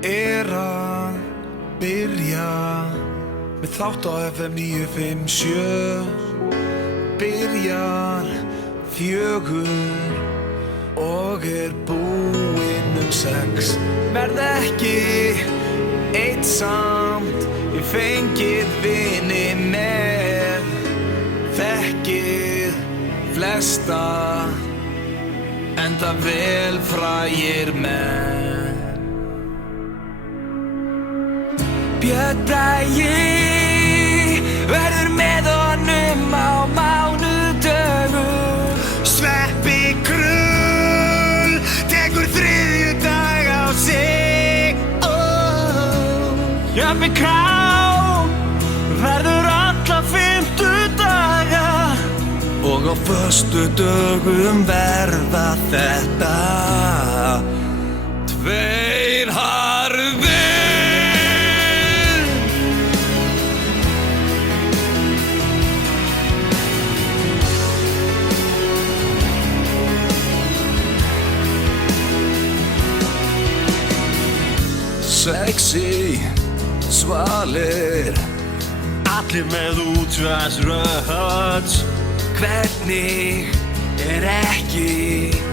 Að byrja með þátt á FM 957 byrjar 4 og búinn 6 verð ekki eitt samt ég fengið vini með þekkið flesta enda vel frægir menn Björn Bragi verður með honum á mánudögum Sveppi Krull tekur 3. dag á sig Jafnvel Krá verður alla 5. daga og á föstudögum verða þetta 2 harðir Sexy svalir Allir með útvarpsrödd Hvernig ekki